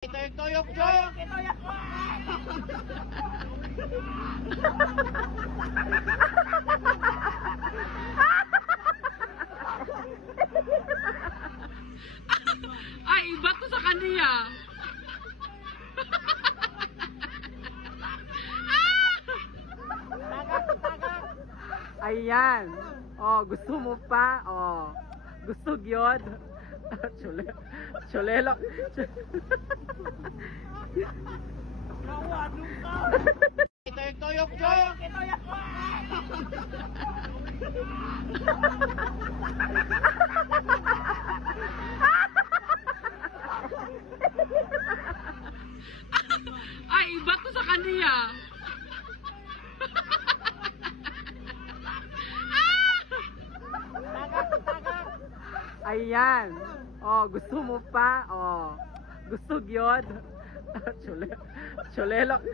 Ito yung tuyok, Chok! Ito yung Ay, iba to sa kanya. Ayan. Oh, gusto mo pa? Oh. Gusto gyud. Chulelok. Ito yung tuyok, Chok! Ito yung Ay, iba to sa kanya. Ayan. Oh, gusto mo pa? Oh. Gusto gyud. Chulelok.